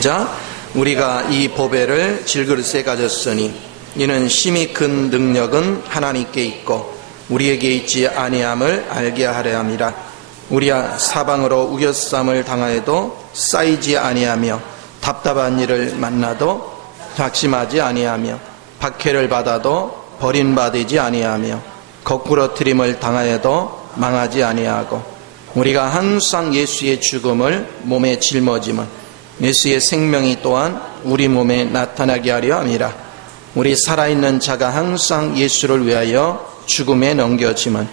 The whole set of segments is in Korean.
자, 우리가 이 보배를 질그릇에 가졌으니 이는 심히 큰 능력은 하나님께 있고 우리에게 있지 아니함을 알게 하려 함이라. 우리야 사방으로 우겨쌈을 당하여도 쌓이지 아니하며 답답한 일을 만나도 작심하지 아니하며 박해를 받아도 버림받지 아니하며 거꾸러뜨림을 당하여도 망하지 아니하고 우리가 항상 예수의 죽음을 몸에 짊어짐은 예수의 생명이 또한 우리 몸에 나타나게 하려 함이라. 우리 살아있는 자가 항상 예수를 위하여 죽음에 넘겨짐은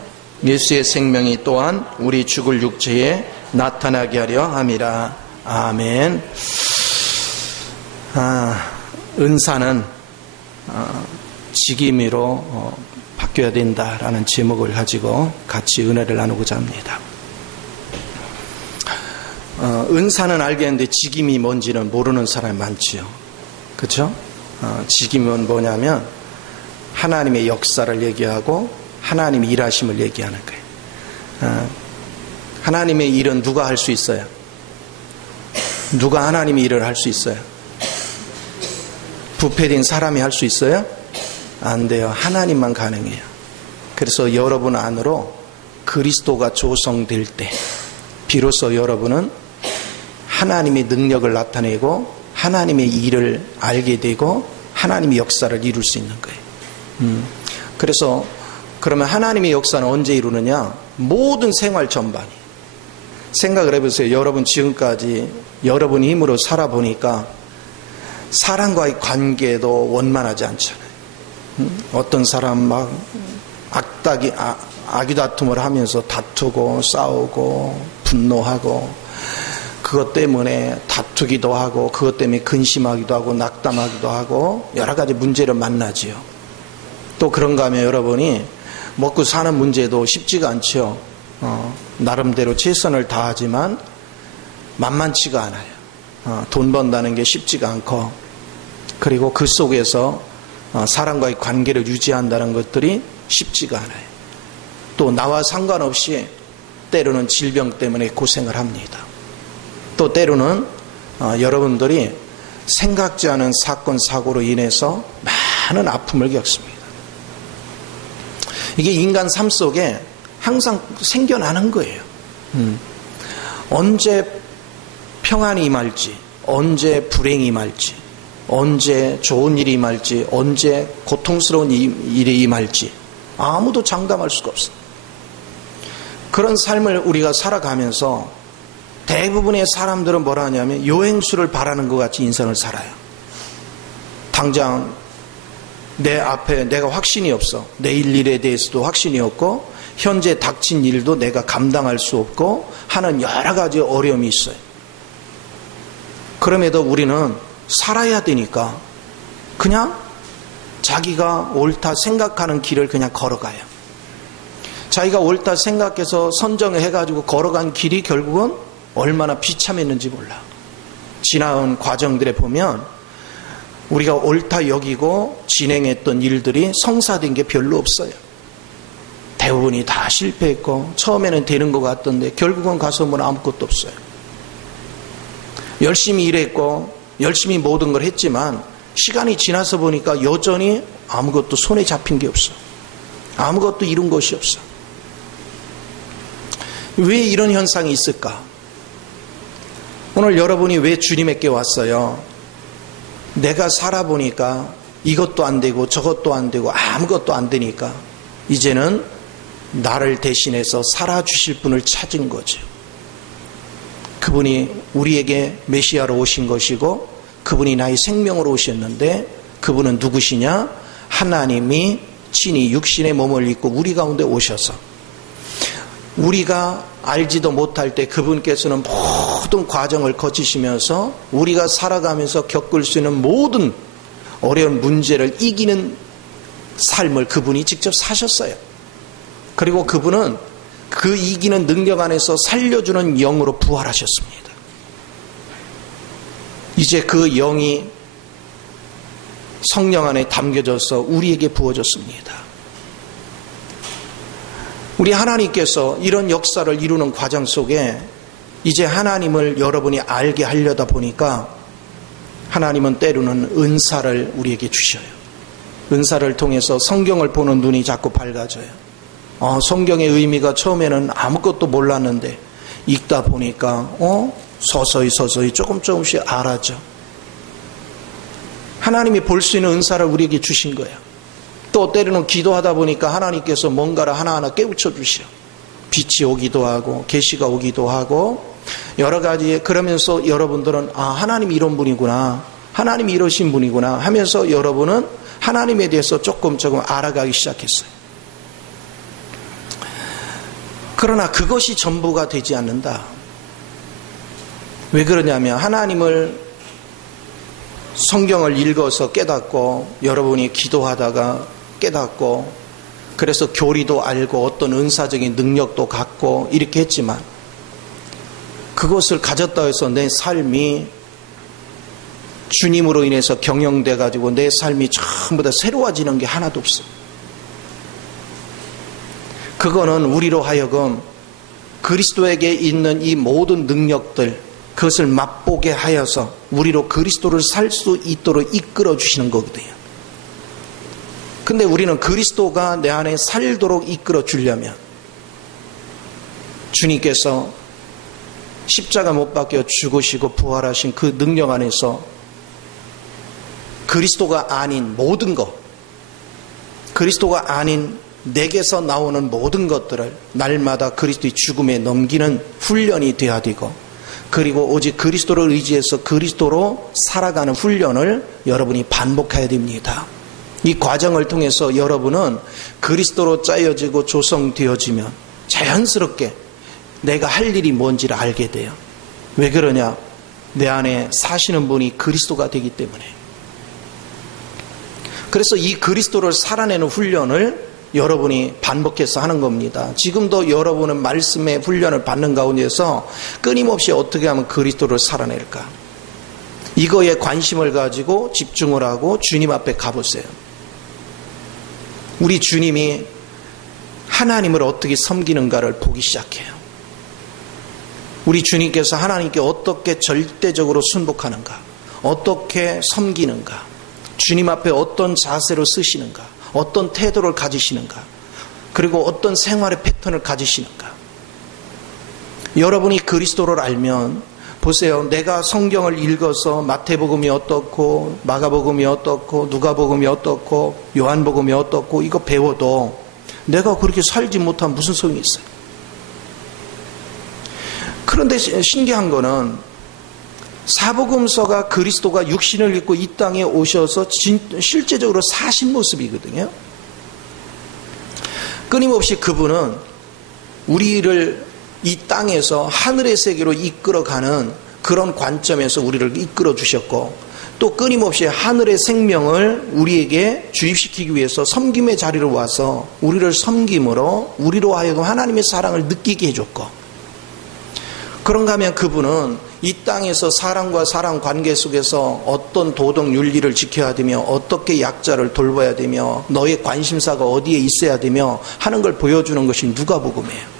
예수의 생명이 또한 우리 죽을 육체에 나타나게 하려 함이라. 아멘. 은사는 직임으로 바뀌어야 된다라는 제목을 가지고 같이 은혜를 나누고자 합니다. 은사는 알겠는데 직임이 뭔지는 모르는 사람이 많지요. 그렇죠? 직임은 뭐냐면 하나님의 역사를 얘기하고 하나님의 일하심을 얘기하는 거예요. 하나님의 일은 누가 할 수 있어요? 누가 하나님의 일을 할 수 있어요? 부패된 사람이 할 수 있어요? 안 돼요. 하나님만 가능해요. 그래서 여러분 안으로 그리스도가 조성될 때 비로소 여러분은 하나님의 능력을 나타내고 하나님의 일을 알게 되고 하나님의 역사를 이룰 수 있는 거예요. 그래서 그러면 하나님의 역사는 언제 이루느냐? 모든 생활 전반이. 생각을 해보세요. 여러분 지금까지 여러분 힘으로 살아보니까 사람과의 관계도 원만하지 않잖아요. 어떤 사람 막 아귀다툼을 하면서 다투고 싸우고 분노하고 그것 때문에 다투기도 하고 그것 때문에 근심하기도 하고 낙담하기도 하고 여러 가지 문제를 만나지요. 또 그런가 하면 여러분이 먹고 사는 문제도 쉽지가 않죠. 나름대로 최선을 다하지만 만만치가 않아요. 돈 번다는 게 쉽지가 않고 그리고 그 속에서 사람과의 관계를 유지한다는 것들이 쉽지가 않아요. 또 나와 상관없이 때로는 질병 때문에 고생을 합니다. 또 때로는 여러분들이 생각지 않은 사건 사고로 인해서 많은 아픔을 겪습니다. 이게 인간 삶 속에 항상 생겨나는 거예요. 언제 평안이 임할지, 언제 불행이 임할지, 언제 좋은 일이 임할지, 언제 고통스러운 일이 임할지 아무도 장담할 수가 없어요. 그런 삶을 우리가 살아가면서 대부분의 사람들은 뭐라 하냐면 여행수를 바라는 것 같이 인생을 살아요. 당장 내 앞에 내가 확신이 없어. 내일 일에 대해서도 확신이 없고 현재 닥친 일도 내가 감당할 수 없고 하는 여러 가지 어려움이 있어요. 그럼에도 우리는 살아야 되니까 그냥 자기가 옳다 생각하는 길을 그냥 걸어가요. 자기가 옳다 생각해서 선정을 해가지고 걸어간 길이 결국은 얼마나 비참했는지 몰라. 지나온 과정들에 보면 우리가 옳다 여기고 진행했던 일들이 성사된 게 별로 없어요. 대부분이 다 실패했고 처음에는 되는 것 같던데 결국은 가서 뭐 아무것도 없어요. 열심히 일했고 열심히 모든 걸 했지만 시간이 지나서 보니까 여전히 아무것도 손에 잡힌 게 없어. 아무것도 이룬 것이 없어. 왜 이런 현상이 있을까? 오늘 여러분이 왜 주님에게 왔어요? 내가 살아보니까 이것도 안 되고 저것도 안 되고 아무것도 안 되니까 이제는 나를 대신해서 살아주실 분을 찾은 거죠. 그분이 우리에게 메시아로 오신 것이고 그분이 나의 생명으로 오셨는데 그분은 누구시냐? 하나님이 친히 육신의 몸을 입고 우리 가운데 오셔서 우리가 알지도 못할 때 그분께서는 모든 과정을 거치시면서 우리가 살아가면서 겪을 수 있는 모든 어려운 문제를 이기는 삶을 그분이 직접 사셨어요. 그리고 그분은 그 이기는 능력 안에서 살려주는 영으로 부활하셨습니다. 이제 그 영이 성령 안에 담겨져서 우리에게 부어졌습니다. 우리 하나님께서 이런 역사를 이루는 과정 속에 이제 하나님을 여러분이 알게 하려다 보니까 하나님은 때로는 은사를 우리에게 주셔요. 은사를 통해서 성경을 보는 눈이 자꾸 밝아져요. 성경의 의미가 처음에는 아무것도 몰랐는데 읽다 보니까 서서히 조금씩 알아져. 하나님이 볼 수 있는 은사를 우리에게 주신 거예요. 또 때로는 기도하다 보니까 하나님께서 뭔가를 하나하나 깨우쳐 주셔. 빛이 오기도 하고 계시가 오기도 하고 여러 가지. 그러면서 여러분들은 하나님이 이런 분이구나, 하나님이 이러신 분이구나 하면서 여러분은 하나님에 대해서 조금 알아가기 시작했어요. 그러나 그것이 전부가 되지 않는다. 왜 그러냐면 하나님을 성경을 읽어서 깨닫고 여러분이 기도하다가 깨닫고 그래서 교리도 알고 어떤 은사적인 능력도 갖고 이렇게 했지만 그것을 가졌다 해서 내 삶이 주님으로 인해서 경영돼 가지고 내 삶이 전부 다 새로워지는 게 하나도 없어. 그거는 우리로 하여금 그리스도에게 있는 이 모든 능력들, 그것을 맛보게 하여서 우리로 그리스도를 살 수 있도록 이끌어 주시는 거거든요. 근데 우리는 그리스도가 내 안에 살도록 이끌어 주려면 주님께서 십자가 못 박혀 죽으시고 부활하신 그 능력 안에서 그리스도가 아닌 모든 것, 그리스도가 아닌 내게서 나오는 모든 것들을 날마다 그리스도의 죽음에 넘기는 훈련이 되어야 되고, 그리고 오직 그리스도를 의지해서 그리스도로 살아가는 훈련을 여러분이 반복해야 됩니다. 이 과정을 통해서 여러분은 그리스도로 짜여지고 조성되어지면 자연스럽게 내가 할 일이 뭔지를 알게 돼요. 왜 그러냐? 내 안에 사시는 분이 그리스도가 되기 때문에. 그래서 이 그리스도를 살아내는 훈련을 여러분이 반복해서 하는 겁니다. 지금도 여러분은 말씀의 훈련을 받는 가운데서 끊임없이 어떻게 하면 그리스도를 살아낼까? 이거에 관심을 가지고 집중을 하고 주님 앞에 가보세요. 우리 주님이 하나님을 어떻게 섬기는가를 보기 시작해요. 우리 주님께서 하나님께 어떻게 절대적으로 순복하는가, 어떻게 섬기는가, 주님 앞에 어떤 자세로 쓰시는가, 어떤 태도를 가지시는가, 그리고 어떤 생활의 패턴을 가지시는가. 여러분이 그리스도를 알면 보세요. 내가 성경을 읽어서 마태복음이 어떻고 마가복음이 어떻고 누가복음이 어떻고 요한복음이 어떻고 이거 배워도 내가 그렇게 살지 못하면 무슨 소용이 있어요? 그런데 신기한 거는 사복음서가 그리스도가 육신을 입고 이 땅에 오셔서 실제적으로 사신 모습이거든요. 끊임없이 그분은 우리를 이 땅에서 하늘의 세계로 이끌어가는 그런 관점에서 우리를 이끌어 주셨고, 또 끊임없이 하늘의 생명을 우리에게 주입시키기 위해서 섬김의 자리로 와서 우리를 섬김으로 우리로 하여금 하나님의 사랑을 느끼게 해줬고, 그런가 하면 그분은 이 땅에서 사람과 사람 관계 속에서 어떤 도덕 윤리를 지켜야 되며 어떻게 약자를 돌봐야 되며 너의 관심사가 어디에 있어야 되며 하는 걸 보여주는 것이 누가복음이에요.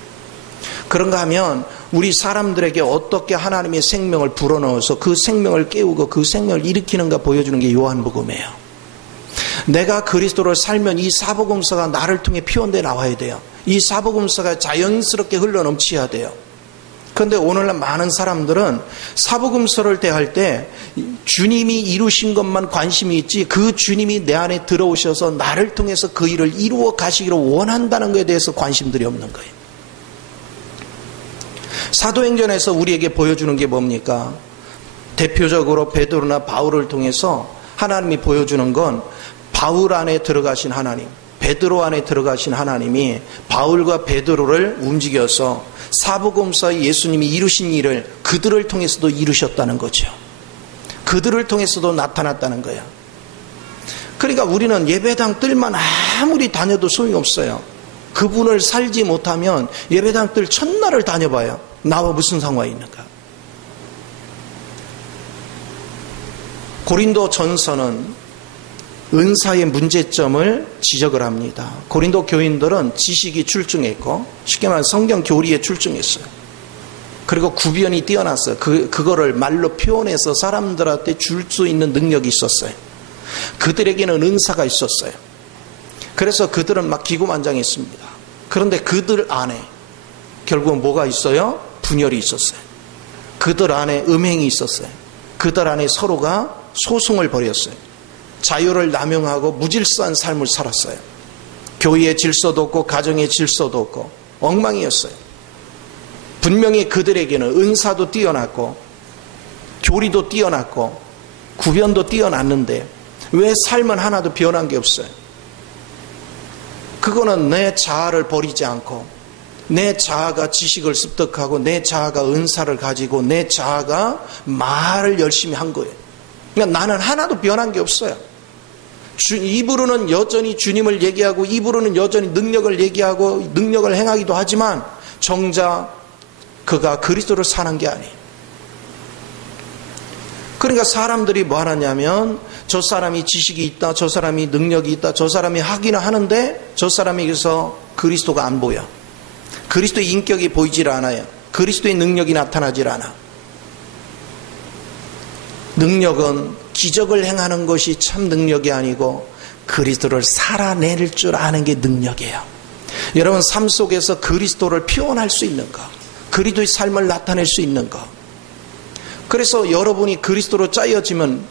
그런가 하면 우리 사람들에게 어떻게 하나님의 생명을 불어넣어서 그 생명을 깨우고 그 생명을 일으키는가 보여주는 게 요한복음이에요. 내가 그리스도를 살면 이 사복음서가 나를 통해 표현되어 나와야 돼요. 이 사복음서가 자연스럽게 흘러넘쳐야 돼요. 그런데 오늘날 많은 사람들은 사복음서를 대할 때 주님이 이루신 것만 관심이 있지, 그 주님이 내 안에 들어오셔서 나를 통해서 그 일을 이루어 가시기를 원한다는 것에 대해서 관심들이 없는 거예요. 사도행전에서 우리에게 보여주는 게 뭡니까? 대표적으로 베드로나 바울을 통해서 하나님이 보여주는 건 바울 안에 들어가신 하나님, 베드로 안에 들어가신 하나님이 바울과 베드로를 움직여서 사복음서에 예수님이 이루신 일을 그들을 통해서도 이루셨다는 거죠. 그들을 통해서도 나타났다는 거예요. 그러니까 우리는 예배당 뜰만 아무리 다녀도 소용이 없어요. 그분을 살지 못하면 예배당 뜰 첫날을 다녀봐요. 나와 무슨 상관이 있는가? 고린도 전서는 은사의 문제점을 지적을 합니다. 고린도 교인들은 지식이 출중했고 쉽게 말하면 성경 교리에 출중했어요. 그리고 구변이 뛰어났어요. 그거를 말로 표현해서 사람들한테 줄 수 있는 능력이 있었어요. 그들에게는 은사가 있었어요. 그래서 그들은 막 기고만장했습니다. 그런데 그들 안에 결국은 뭐가 있어요? 분열이 있었어요. 그들 안에 음행이 있었어요. 그들 안에 서로가 소송을 벌였어요. 자유를 남용하고 무질서한 삶을 살았어요. 교회의 질서도 없고 가정의 질서도 없고 엉망이었어요. 분명히 그들에게는 은사도 뛰어났고 교리도 뛰어났고 구변도 뛰어났는데 왜 삶은 하나도 변한 게 없어요? 그거는 내 자아를 버리지 않고 내 자아가 지식을 습득하고 내 자아가 은사를 가지고 내 자아가 말을 열심히 한 거예요. 그러니까 나는 하나도 변한 게 없어요. 입으로는 여전히 주님을 얘기하고 입으로는 여전히 능력을 얘기하고 능력을 행하기도 하지만 정작 그가 그리스도를 사는 게 아니에요. 그러니까 사람들이 뭐 하느냐면 저 사람이 지식이 있다, 저 사람이 능력이 있다, 저 사람이 하기는 하는데 저 사람에게서 그리스도가 안 보여. 그리스도의 인격이 보이질 않아요. 그리스도의 능력이 나타나질 않아. 능력은 기적을 행하는 것이 참 능력이 아니고 그리스도를 살아낼 줄 아는 게 능력이에요. 여러분 삶 속에서 그리스도를 표현할 수 있는 것, 그리스도의 삶을 나타낼 수 있는 것. 그래서 여러분이 그리스도로 짜여지면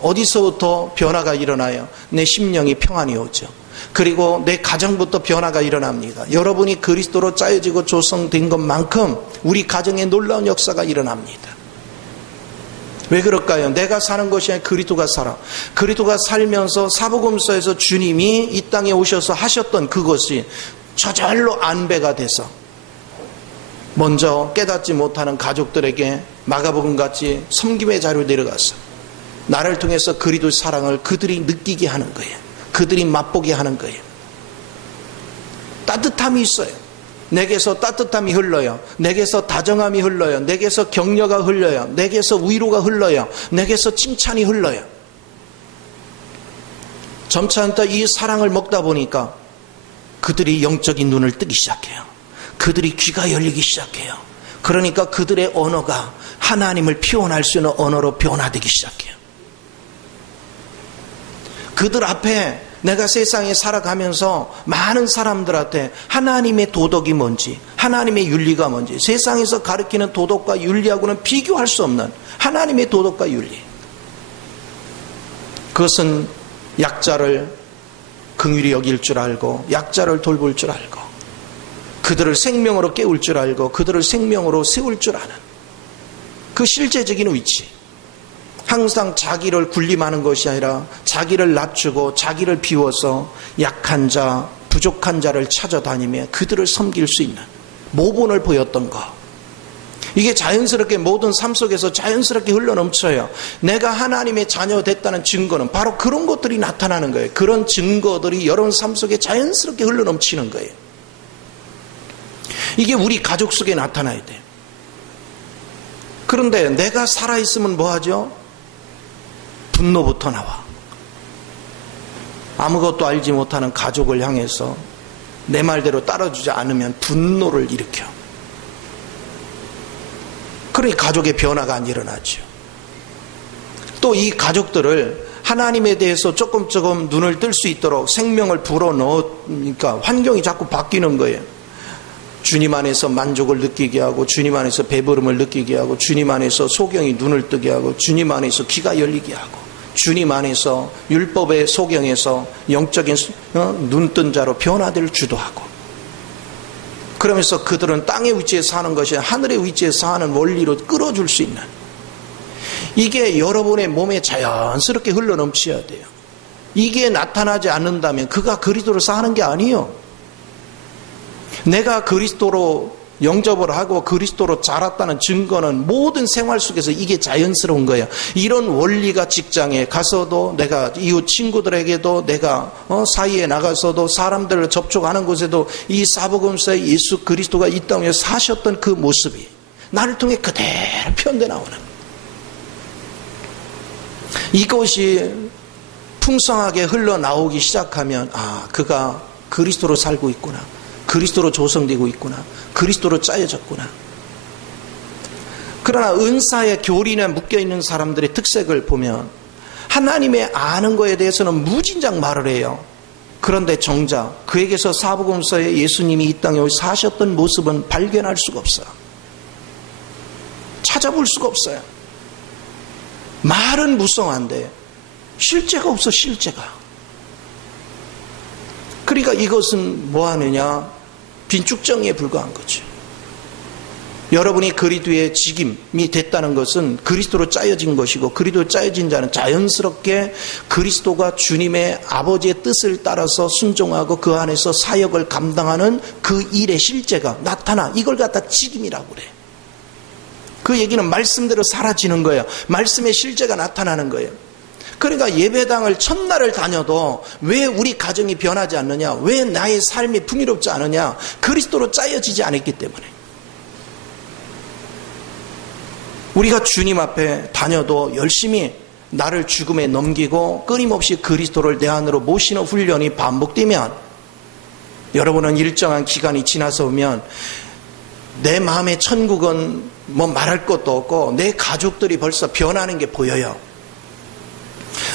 어디서부터 변화가 일어나요? 내 심령이 평안이 오죠. 그리고 내 가정부터 변화가 일어납니다. 여러분이 그리스도로 짜여지고 조성된 것만큼 우리 가정에 놀라운 역사가 일어납니다. 왜 그럴까요? 내가 사는 것이 아니라 그리스도가 살아. 그리스도가 살면서 사복음서에서 주님이 이 땅에 오셔서 하셨던 그것이 저절로 안배가 돼서 먼저 깨닫지 못하는 가족들에게 마가복음같이 섬김의 자리로 내려가서 나를 통해서 그리스도의 사랑을 그들이 느끼게 하는 거예요. 그들이 맛보게 하는 거예요. 따뜻함이 있어요. 내게서 따뜻함이 흘러요. 내게서 다정함이 흘러요. 내게서 격려가 흘러요. 내게서 위로가 흘러요. 내게서 칭찬이 흘러요. 점차부터 이 사랑을 먹다 보니까 그들이 영적인 눈을 뜨기 시작해요. 그들이 귀가 열리기 시작해요. 그러니까 그들의 언어가 하나님을 표현할 수 있는 언어로 변화되기 시작해요. 그들 앞에 내가 세상에 살아가면서 많은 사람들한테 하나님의 도덕이 뭔지, 하나님의 윤리가 뭔지, 세상에서 가르치는 도덕과 윤리하고는 비교할 수 없는 하나님의 도덕과 윤리. 그것은 약자를 긍휼히 여길 줄 알고 약자를 돌볼 줄 알고 그들을 생명으로 깨울 줄 알고 그들을 생명으로 세울 줄 아는 그 실제적인 위치. 항상 자기를 군림하는 것이 아니라 자기를 낮추고 자기를 비워서 약한 자, 부족한 자를 찾아다니며 그들을 섬길 수 있는 모본을 보였던 것. 이게 자연스럽게 모든 삶 속에서 자연스럽게 흘러넘쳐요. 내가 하나님의 자녀 됐다는 증거는 바로 그런 것들이 나타나는 거예요. 그런 증거들이 여러분 삶 속에 자연스럽게 흘러넘치는 거예요. 이게 우리 가족 속에 나타나야 돼요. 그런데 내가 살아있으면 뭐하죠? 분노부터 나와. 아무것도 알지 못하는 가족을 향해서 내 말대로 따라주지 않으면 분노를 일으켜. 그러니 가족의 변화가 안 일어나죠. 또 이 가족들을 하나님에 대해서 조금 눈을 뜰 수 있도록 생명을 불어넣으니까 환경이 자꾸 바뀌는 거예요. 주님 안에서 만족을 느끼게 하고 주님 안에서 배부름을 느끼게 하고 주님 안에서 소경이 눈을 뜨게 하고 주님 안에서 귀가 열리게 하고 주님 안에서 율법의 소경에서 영적인 눈뜬 자로 변화될 주도하고 그러면서 그들은 땅의 위치에 사는 것이 하늘의 위치에 사는 원리로 끌어줄 수 있는 이게 여러분의 몸에 자연스럽게 흘러넘쳐야 돼요. 이게 나타나지 않는다면 그가 그리스도를 사는 게 아니에요. 내가 그리스도로 영접을 하고 그리스도로 자랐다는 증거는 모든 생활 속에서 이게 자연스러운 거예요. 이런 원리가 직장에 가서도 내가 이웃 친구들에게도 내가 사이에 나가서도 사람들을 접촉하는 곳에도 이 사복음서에 예수 그리스도가 이 땅에 사셨던 그 모습이 나를 통해 그대로 표현되어 나오는 이것이 풍성하게 흘러나오기 시작하면 그가 그리스도로 살고 있구나. 그리스도로 조성되고 있구나. 그리스도로 짜여졌구나. 그러나 은사의 교리에 묶여있는 사람들의 특색을 보면 하나님의 아는 것에 대해서는 무진장 말을 해요. 그런데 정작 그에게서 사복음서에 예수님이 이 땅에 사셨던 모습은 발견할 수가 없어요. 찾아볼 수가 없어요. 말은 무성한데 실제가 없어, 실제가. 그러니까 이것은 뭐 하느냐? 빈축정의에 불과한 거죠. 여러분이 그리스도의 직임이 됐다는 것은 그리스도로 짜여진 것이고, 그리스도로 짜여진 자는 자연스럽게 그리스도가 주님의 아버지의 뜻을 따라서 순종하고 그 안에서 사역을 감당하는 그 일의 실제가 나타나. 이걸 갖다 직임이라고 그래. 그 얘기는 말씀대로 사라지는 거예요. 말씀의 실제가 나타나는 거예요. 그러니까 예배당을 첫날을 다녀도 왜 우리 가정이 변하지 않느냐? 왜 나의 삶이 풍요롭지 않느냐? 그리스도로 짜여지지 않았기 때문에. 우리가 주님 앞에 다녀도 열심히 나를 죽음에 넘기고 끊임없이 그리스도를 내 안으로 모시는 훈련이 반복되면, 여러분은 일정한 기간이 지나서 오면 내 마음의 천국은 뭐 말할 것도 없고 내 가족들이 벌써 변하는 게 보여요.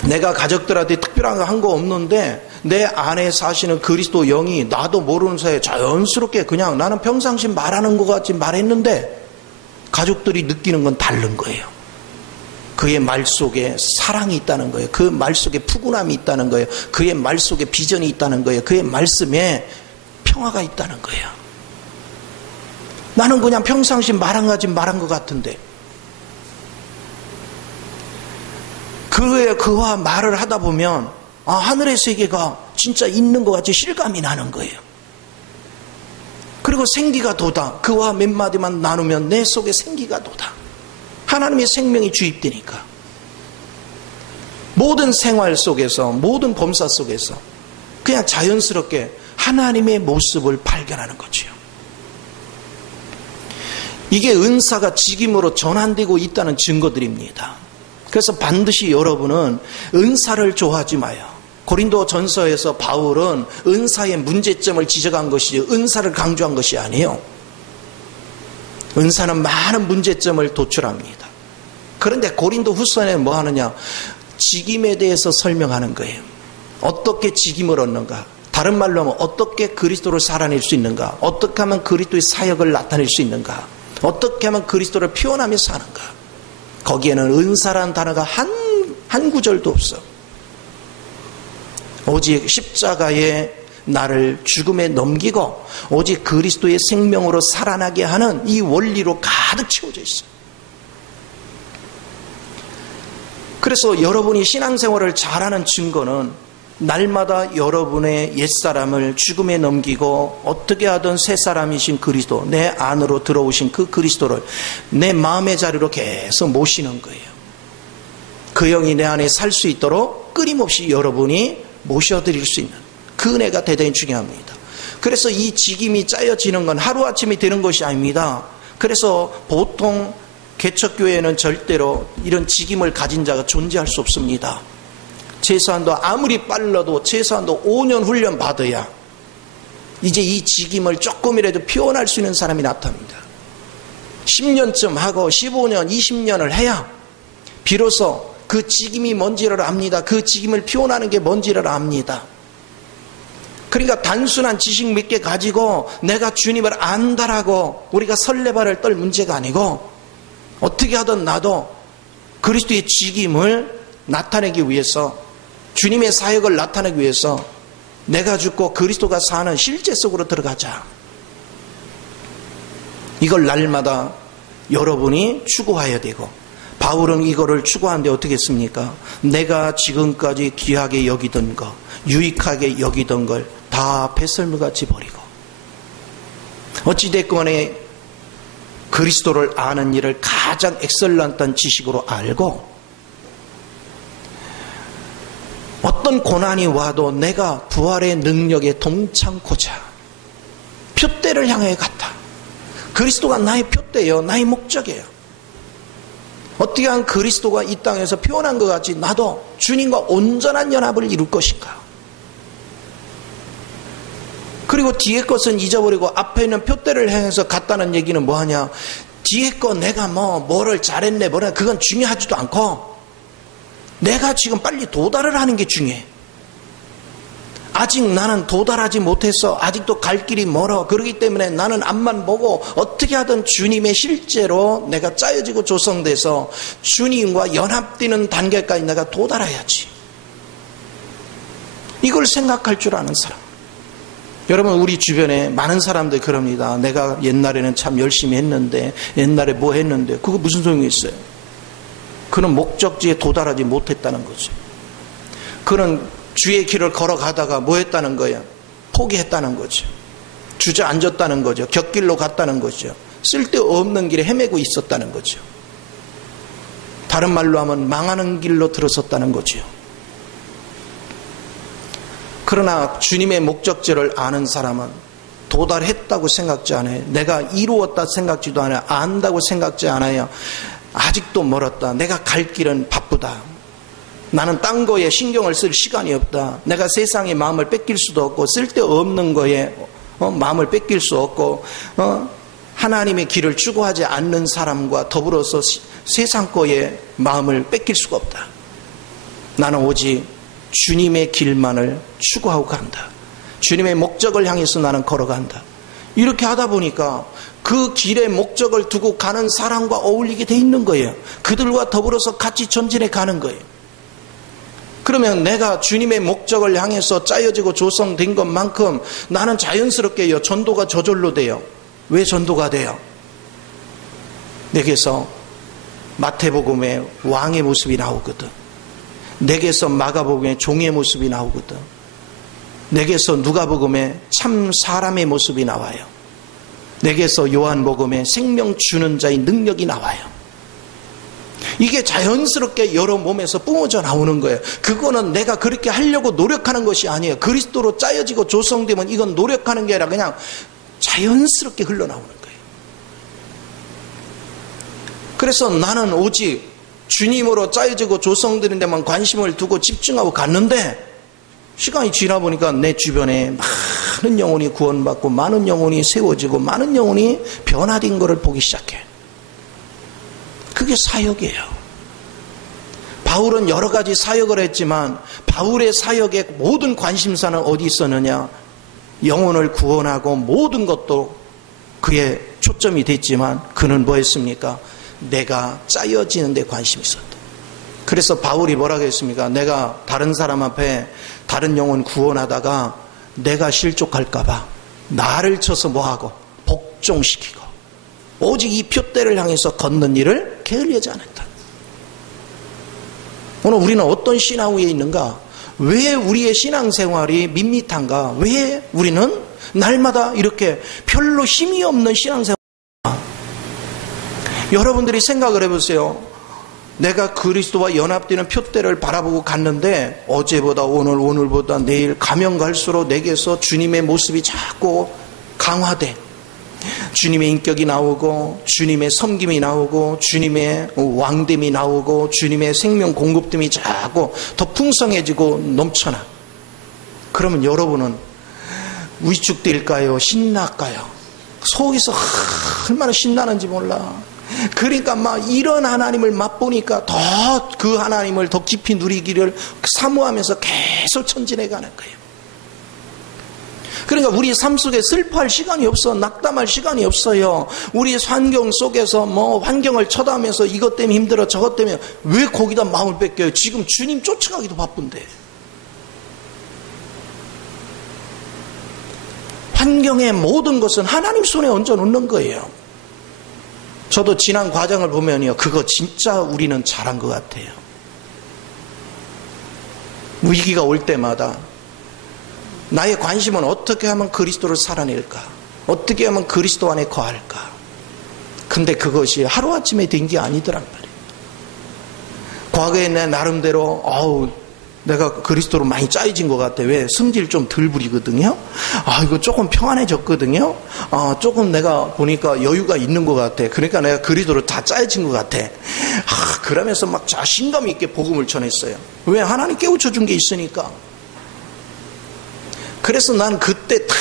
내가 가족들한테 특별한 거 없는데 내 안에 사시는 그리스도 영이 나도 모르는 사이에 자연스럽게 그냥 나는 평상시 말하는 것 같이 말했는데 가족들이 느끼는 건 다른 거예요. 그의 말 속에 사랑이 있다는 거예요. 그 말 속에 푸근함이 있다는 거예요. 그의 말 속에 비전이 있다는 거예요. 그의 말씀에 평화가 있다는 거예요. 나는 그냥 평상시 말한 것 같은데 그와 말을 하다 보면 하늘의 세계가 진짜 있는 것 같이 실감이 나는 거예요. 그리고 생기가 돋아. 그와 몇 마디만 나누면 내 속에 생기가 돋아. 하나님의 생명이 주입되니까. 모든 생활 속에서, 모든 범사 속에서 그냥 자연스럽게 하나님의 모습을 발견하는 거죠. 이게 은사가 직임으로 전환되고 있다는 증거들입니다. 그래서 반드시 여러분은 은사를 좋아하지 마요. 고린도 전서에서 바울은 은사의 문제점을 지적한 것이지 은사를 강조한 것이 아니에요. 은사는 많은 문제점을 도출합니다. 그런데 고린도 후서에는 뭐 하느냐? 직임에 대해서 설명하는 거예요. 어떻게 직임을 얻는가? 다른 말로 하면 어떻게 그리스도를 살아낼 수 있는가? 어떻게 하면 그리스도의 사역을 나타낼 수 있는가? 어떻게 하면 그리스도를 표현하며 사는가? 거기에는 은사라는 단어가 한 구절도 없어. 오직 십자가에 나를 죽음에 넘기고 오직 그리스도의 생명으로 살아나게 하는 이 원리로 가득 채워져 있어요. 그래서 여러분이 신앙생활을 잘하는 증거는 날마다 여러분의 옛사람을 죽음에 넘기고 어떻게 하든 새 사람이신 그리스도, 내 안으로 들어오신 그 그리스도를 내 마음의 자리로 계속 모시는 거예요. 그 영이 내 안에 살 수 있도록 끊임없이 여러분이 모셔드릴 수 있는 그 은혜가 대단히 중요합니다. 그래서 이 직임이 짜여지는 건 하루아침이 되는 것이 아닙니다. 그래서 보통 개척교회에는 절대로 이런 직임을 가진 자가 존재할 수 없습니다. 최소한도 아무리 빨라도 최소한도 5년 훈련 받아야 이제 이 직임을 조금이라도 표현할 수 있는 사람이 나타납니다. 10년쯤 하고 15년, 20년을 해야 비로소 그 직임이 뭔지를 압니다. 그 직임을 표현하는 게 뭔지를 압니다. 그러니까 단순한 지식 몇 개 가지고 내가 주님을 안다라고 우리가 설레발을 떨 문제가 아니고 어떻게 하든 나도 그리스도의 직임을 나타내기 위해서 주님의 사역을 나타내기 위해서 내가 죽고 그리스도가 사는 실제 속으로 들어가자. 이걸 날마다 여러분이 추구해야 되고 바울은 이거를 추구하는데 어떻게 했습니까? 내가 지금까지 귀하게 여기던 것, 유익하게 여기던 걸 다 배설물같이 버리고 어찌됐건에 그리스도를 아는 일을 가장 엑셀런트한 지식으로 알고 어떤 고난이 와도 내가 부활의 능력에 동참코자 표대를 향해 갔다. 그리스도가 나의 표대예요. 나의 목적이에요. 어떻게 한 그리스도가 이 땅에서 표현한 것 같이 나도 주님과 온전한 연합을 이룰 것인가. 그리고 뒤에 것은 잊어버리고 앞에 있는 표대를 향해서 갔다는 얘기는 뭐하냐. 뒤에 거 내가 뭐를 잘했네 뭐라 그건 중요하지도 않고 내가 지금 빨리 도달을 하는 게 중요해. 아직 나는 도달하지 못해서 아직도 갈 길이 멀어. 그렇기 때문에 나는 앞만 보고 어떻게 하든 주님의 실제로 내가 짜여지고 조성돼서 주님과 연합되는 단계까지 내가 도달해야지. 이걸 생각할 줄 아는 사람. 여러분, 우리 주변에 많은 사람들이 그럽니다. 내가 옛날에는 참 열심히 했는데, 옛날에 뭐 했는데 그거 무슨 소용이 있어요? 그는 목적지에 도달하지 못했다는 거죠. 그는 주의 길을 걸어가다가 뭐 했다는 거예요? 포기했다는 거죠. 주저앉았다는 거죠. 곁길로 갔다는 거죠. 쓸데없는 길에 헤매고 있었다는 거죠. 다른 말로 하면 망하는 길로 들어섰다는 거죠. 그러나 주님의 목적지를 아는 사람은 도달했다고 생각지 않아요. 내가 이루었다 생각지도 않아요. 안다고 생각지 않아요. 아직도 멀었다. 내가 갈 길은 바쁘다. 나는 딴 거에 신경을 쓸 시간이 없다. 내가 세상의 마음을 뺏길 수도 없고 쓸데없는 거에 마음을 뺏길 수 없고 하나님의 길을 추구하지 않는 사람과 더불어서 세상 거에 마음을 뺏길 수가 없다. 나는 오직 주님의 길만을 추구하고 간다. 주님의 목적을 향해서 나는 걸어간다. 이렇게 하다 보니까 그 길의 목적을 두고 가는 사람과 어울리게 돼 있는 거예요. 그들과 더불어서 같이 전진해 가는 거예요. 그러면 내가 주님의 목적을 향해서 짜여지고 조성된 것만큼 나는 자연스럽게요, 전도가 저절로 돼요. 왜 전도가 돼요? 내게서 마태복음의 왕의 모습이 나오거든. 내게서 마가복음의 종의 모습이 나오거든. 내게서 누가복음의 참 사람의 모습이 나와요. 내게서 요한복음의 생명 주는 자의 능력이 나와요. 이게 자연스럽게 여러 몸에서 뿜어져 나오는 거예요. 그거는 내가 그렇게 하려고 노력하는 것이 아니에요. 그리스도로 짜여지고 조성되면 이건 노력하는 게 아니라 그냥 자연스럽게 흘러나오는 거예요. 그래서 나는 오직 주님으로 짜여지고 조성되는 데만 관심을 두고 집중하고 갔는데 시간이 지나 보니까 내 주변에 많은 영혼이 구원받고 많은 영혼이 세워지고 많은 영혼이 변화된 것을 보기 시작해. 그게 사역이에요. 바울은 여러 가지 사역을 했지만 바울의 사역의 모든 관심사는 어디 있었느냐? 영혼을 구원하고 모든 것도 그의 초점이 됐지만 그는 뭐 했습니까? 내가 짜여지는 데 관심이 있었다. 그래서 바울이 뭐라고 했습니까? 내가 다른 사람 앞에 다른 영혼 구원하다가 내가 실족할까 봐 나를 쳐서 뭐하고 복종시키고 오직 이 표대를 향해서 걷는 일을 게을리하지 않았다. 오늘 우리는 어떤 신앙 위에 있는가? 왜 우리의 신앙생활이 밋밋한가? 왜 우리는 날마다 이렇게 별로 힘이 없는 신앙생활? 여러분들이 생각을 해보세요. 내가 그리스도와 연합되는 표대를 바라보고 갔는데 어제보다 오늘, 오늘보다 내일 가면 갈수록 내게서 주님의 모습이 자꾸 강화돼. 주님의 인격이 나오고 주님의 섬김이 나오고 주님의 왕됨이 나오고 주님의 생명 공급됨이 자꾸 더 풍성해지고 넘쳐나. 그러면 여러분은 위축될까요? 신날까요? 속에서 얼마나 신나는지 몰라. 그러니까 막 이런 하나님을 맛보니까 더 그 하나님을 더 깊이 누리기를 사모하면서 계속 전진해 가는 거예요. 그러니까 우리 삶 속에 슬퍼할 시간이 없어. 낙담할 시간이 없어요. 우리 환경 속에서 뭐 환경을 쳐다보면서 이것 때문에 힘들어 저것 때문에 왜 거기다 마음을 뺏겨요? 지금 주님 쫓아가기도 바쁜데. 환경의 모든 것은 하나님 손에 얹어놓는 거예요. 저도 지난 과정을 보면요, 그거 진짜 우리는 잘한 것 같아요. 위기가 올 때마다 나의 관심은 어떻게 하면 그리스도를 살아낼까? 어떻게 하면 그리스도 안에 거할까? 근데 그것이 하루아침에 된 게 아니더란 말이에요. 과거에 내 나름대로 내가 그리스도로 많이 짜여진 것 같아. 왜? 성질 좀 덜 부리거든요. 이거 조금 평안해졌거든요. 조금 내가 보니까 여유가 있는 것 같아. 그러니까 내가 그리스도로 다 짜여진 것 같아. 그러면서 막 자신감 있게 복음을 전했어요. 왜? 하나님 깨우쳐준 게 있으니까. 그래서 난 그때 다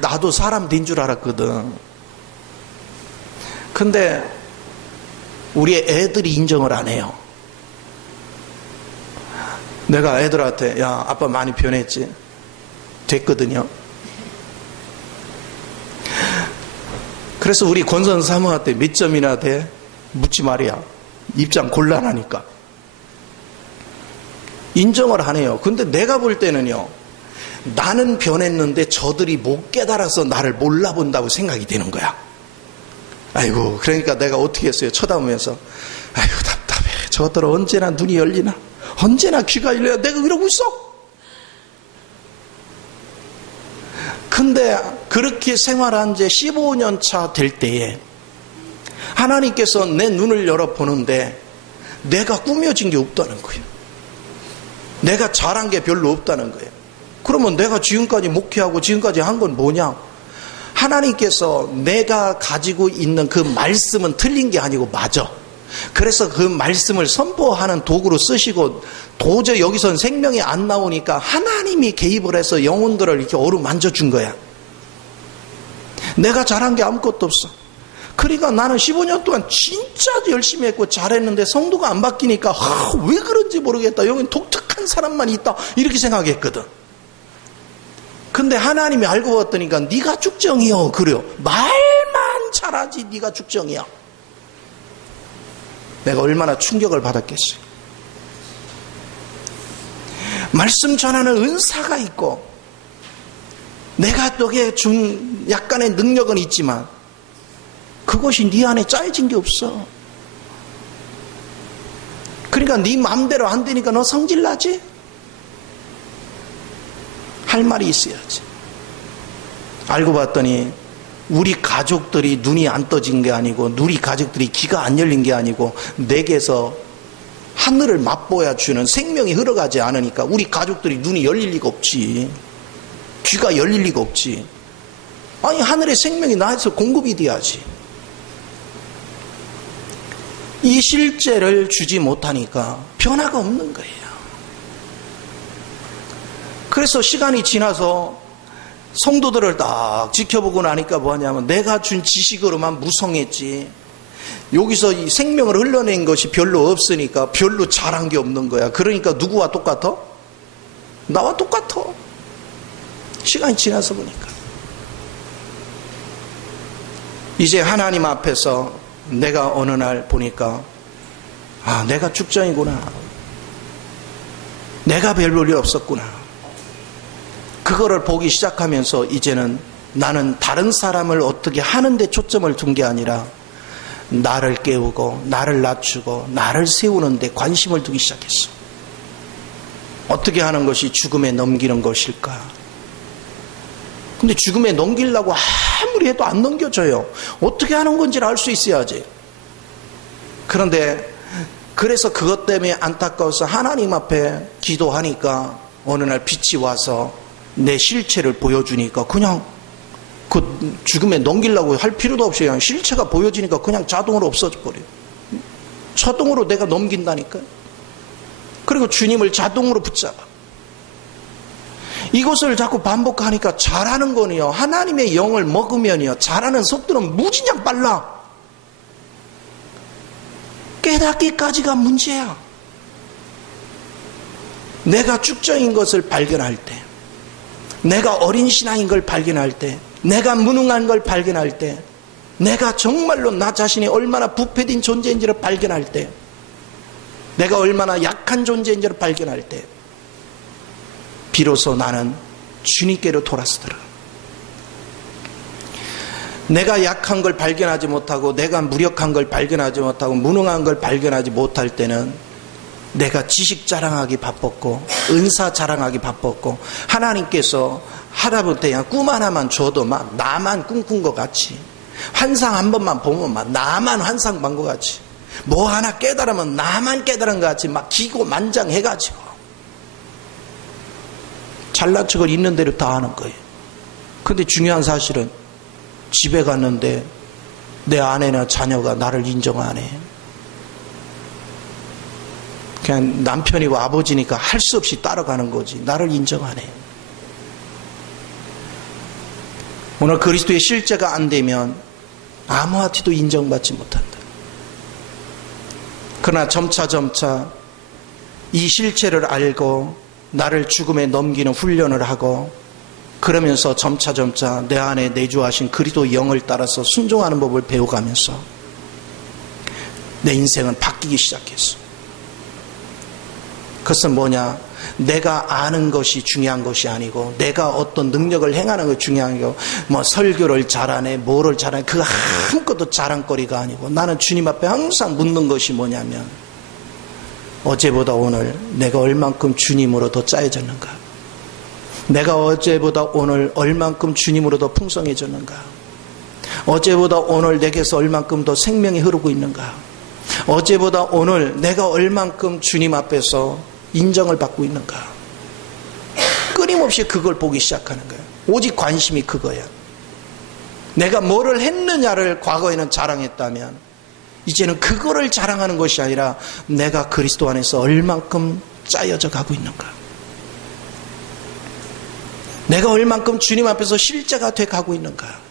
나도 사람 된 줄 알았거든. 근데 우리 애들이 인정을 안 해요. 내가 애들한테 야 아빠 많이 변했지? 됐거든요. 그래서 우리 권선 사모한테 몇 점이나 돼? 묻지 말이야. 입장 곤란하니까. 인정을 안 해요. 근데 내가 볼 때는요, 나는 변했는데 저들이 못 깨달아서 나를 몰라본다고 생각이 되는 거야. 아이고, 그러니까 내가 어떻게 했어요? 쳐다보면서 아이고 답답해. 저들은 언제나 눈이 열리나? 언제나 귀가 열려야 내가 이러고 있어? 근데 그렇게 생활한 지 15년 차 될 때에 하나님께서 내 눈을 열어보는데 내가 꾸며진 게 없다는 거예요. 내가 잘한 게 별로 없다는 거예요. 그러면 내가 지금까지 목회하고 지금까지 한 건 뭐냐? 하나님께서 내가 가지고 있는 그 말씀은 틀린 게 아니고 맞아. 그래서 그 말씀을 선포하는 도구로 쓰시고 도저히 여기선 생명이 안 나오니까 하나님이 개입을 해서 영혼들을 이렇게 어루만져 준 거야. 내가 잘한 게 아무것도 없어. 그러니까 나는 15년 동안 진짜 열심히 했고 잘했는데 성도가 안 바뀌니까 왜 그런지 모르겠다. 여긴 독특한 사람만 있다. 이렇게 생각했거든. 근데 하나님이 알고 봤더니까 네가 축정이요. 그래요. 말만 잘하지 네가 축정이야. 내가 얼마나 충격을 받았겠어요. 말씀 전하는 은사가 있고 내가 너에게 준 약간의 능력은 있지만 그것이 네 안에 짜여진 게 없어. 그러니까 네 마음대로 안 되니까 너 성질나지? 할 말이 있어야지. 알고 봤더니 우리 가족들이 눈이 안 떠진 게 아니고 우리 가족들이 귀가 안 열린 게 아니고 내게서 하늘을 맛보아 주는 생명이 흘러가지 않으니까 우리 가족들이 눈이 열릴 리가 없지. 귀가 열릴 리가 없지. 아니 하늘의 생명이 나에서 공급이 돼야지. 이 실제를 주지 못하니까 변화가 없는 거예요. 그래서 시간이 지나서 성도들을 딱 지켜보고 나니까 뭐하냐면 내가 준 지식으로만 무성했지 여기서 이 생명을 흘러낸 것이 별로 없으니까 별로 잘한 게 없는 거야. 그러니까 누구와 똑같아? 나와 똑같아. 시간이 지나서 보니까 이제 하나님 앞에서 내가 어느 날 보니까 아 내가 축정이구나. 내가 별 볼이 없었구나. 그거를 보기 시작하면서 이제는 나는 다른 사람을 어떻게 하는데 초점을 둔 게 아니라 나를 깨우고 나를 낮추고 나를 세우는 데 관심을 두기 시작했어. 어떻게 하는 것이 죽음에 넘기는 것일까? 근데 죽음에 넘기려고 아무리 해도 안 넘겨져요. 어떻게 하는 건지를 알 수 있어야지. 그런데 그래서 그것 때문에 안타까워서 하나님 앞에 기도하니까 어느 날 빛이 와서 내 실체를 보여주니까 그냥 그 죽음에 넘기려고 할 필요도 없이 그냥 실체가 보여지니까 그냥 자동으로 없어져 버려요. 자동으로 내가 넘긴다니까요. 그리고 주님을 자동으로 붙잡아. 이것을 자꾸 반복하니까 잘하는 거는요, 하나님의 영을 먹으면요, 잘하는 속도는 무진장 빨라. 깨닫기까지가 문제야. 내가 축정인 것을 발견할 때, 내가 어린 신앙인 걸 발견할 때, 내가 무능한 걸 발견할 때, 내가 정말로 나 자신이 얼마나 부패된 존재인지를 발견할 때, 내가 얼마나 약한 존재인지를 발견할 때 비로소 나는 주님께로 돌아서 들어가. 내가 약한 걸 발견하지 못하고 내가 무력한 걸 발견하지 못하고 무능한 걸 발견하지 못할 때는 내가 지식 자랑하기 바빴고 은사 자랑하기 바빴고 하나님께서 하다못해 그냥 꿈 하나만 줘도 막 나만 꿈꾼 것 같이 환상 한 번만 보면 막 나만 환상 본 것 같이 뭐 하나 깨달으면 나만 깨달은 것 같이 막 기고만장해가지고 잘난 척을 있는 대로 다 하는 거예요. 근데 중요한 사실은 집에 갔는데 내 아내나 자녀가 나를 인정 안 해. 그냥 남편이고 아버지니까 할 수 없이 따라가는 거지. 나를 인정 안 해. 오늘 그리스도의 실제가 안 되면 아무한테도 인정받지 못한다. 그러나 점차 이 실체를 알고 나를 죽음에 넘기는 훈련을 하고, 그러면서 점차 내 안에 내주하신 그리스도 영을 따라서 순종하는 법을 배워가면서 내 인생은 바뀌기 시작했어. 그것은 뭐냐? 내가 아는 것이 중요한 것이 아니고, 내가 어떤 능력을 행하는 것이 중요한 거고, 뭐 설교를 잘하네, 뭐를 잘하네, 그거 아무것도 자랑거리가 아니고, 나는 주님 앞에 항상 묻는 것이 뭐냐면, 어제보다 오늘 내가 얼만큼 주님으로 더 짜여졌는가? 내가 어제보다 오늘 얼만큼 주님으로 더 풍성해졌는가? 어제보다 오늘 내게서 얼만큼 더 생명이 흐르고 있는가? 어제보다 오늘 내가 얼만큼 주님 앞에서 인정을 받고 있는가? 끊임없이 그걸 보기 시작하는 거예요. 오직 관심이 그거야. 내가 뭐를 했느냐를 과거에는 자랑했다면, 이제는 그거를 자랑하는 것이 아니라 내가 그리스도 안에서 얼만큼 짜여져 가고 있는가? 내가 얼만큼 주님 앞에서 실제가 돼 가고 있는가?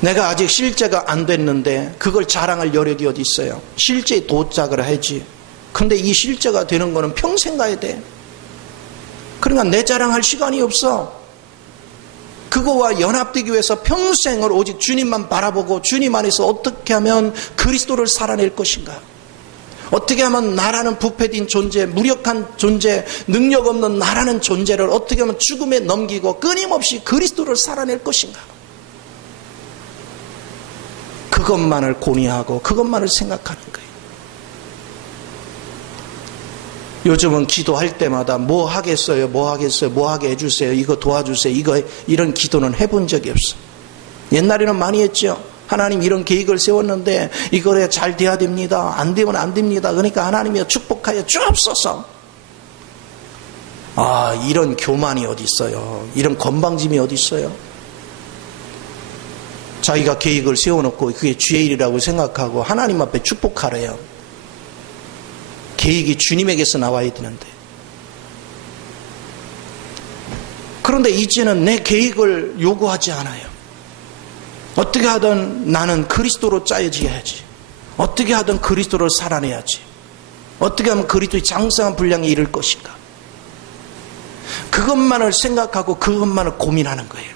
내가 아직 실제가 안 됐는데 그걸 자랑할 여력이 어디 있어요? 실제에 도착을 하지. 근데 이 실제가 되는 거는 평생 가야 돼. 그러니까 내 자랑할 시간이 없어. 그거와 연합되기 위해서 평생을 오직 주님만 바라보고, 주님 안에서 어떻게 하면 그리스도를 살아낼 것인가? 어떻게 하면 나라는 부패된 존재, 무력한 존재, 능력 없는 나라는 존재를 어떻게 하면 죽음에 넘기고 끊임없이 그리스도를 살아낼 것인가? 그것만을 고민하고 그것만을 생각하는 거예요. 요즘은 기도할 때마다 뭐 하겠어요, 뭐 하게 해주세요, 이거 도와주세요, 이런 기도는 해본 적이 없어. 옛날에는 많이 했죠. 하나님 이런 계획을 세웠는데 이거에 잘 돼야 됩니다. 안 되면 안 됩니다. 그러니까 하나님이 축복하여 주옵소서. 이런 교만이 어디 있어요? 이런 건방짐이 어디 있어요? 자기가 계획을 세워놓고 그게 주의 일이라고 생각하고 하나님 앞에 축복하래요. 계획이 주님에게서 나와야 되는데. 그런데 이제는 내 계획을 요구하지 않아요. 어떻게 하든 나는 그리스도로 짜여져야지. 어떻게 하든 그리스도를 살아내야지. 어떻게 하면 그리스도의 장성한 분량에 이를 것인가. 그것만을 생각하고 그것만을 고민하는 거예요.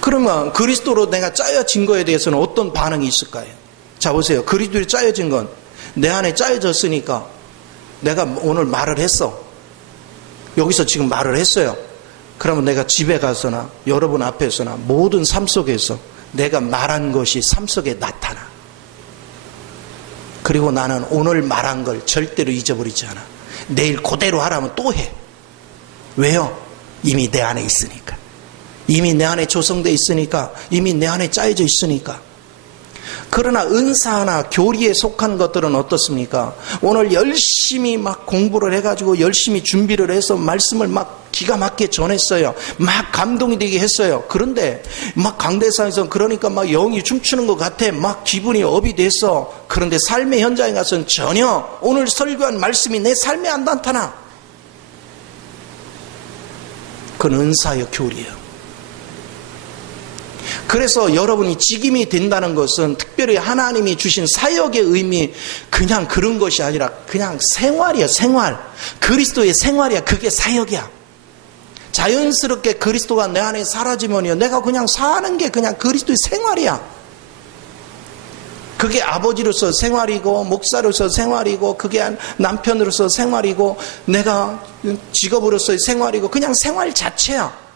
그러면 그리스도로 내가 짜여진 거에 대해서는 어떤 반응이 있을까요? 자 보세요. 그리스도로 짜여진 건 내 안에 짜여졌으니까 내가 오늘 말을 했어. 여기서 지금 말을 했어요. 그러면 내가 집에 가서나 여러분 앞에서나 모든 삶 속에서 내가 말한 것이 삶 속에 나타나. 그리고 나는 오늘 말한 걸 절대로 잊어버리지 않아. 내일 그대로 하라면 또 해. 왜요? 이미 내 안에 있으니까. 이미 내 안에 조성되어 있으니까. 이미 내 안에 짜여져 있으니까. 그러나 은사나 교리에 속한 것들은 어떻습니까? 오늘 열심히 막 공부를 해가지고 열심히 준비를 해서 말씀을 막 기가 막히게 전했어요. 막 감동이 되게 했어요. 그런데 막 강대상에서 그러니까 막 영이 춤추는 것 같아. 막 기분이 업이 됐어. 그런데 삶의 현장에 가서는 전혀 오늘 설교한 말씀이 내 삶에 안 나타나. 그건 은사의 교리예요. 그래서 여러분이 직임이 된다는 것은 특별히 하나님이 주신 사역의 의미, 그냥 그런 것이 아니라 그냥 생활이야. 생활. 그리스도의 생활이야. 그게 사역이야. 자연스럽게 그리스도가 내 안에 사라지면요, 내가 그냥 사는 게 그냥 그리스도의 생활이야. 그게 아버지로서 생활이고 목사로서 생활이고 그게 남편으로서 생활이고 내가 직업으로서의 생활이고 그냥 생활 자체야.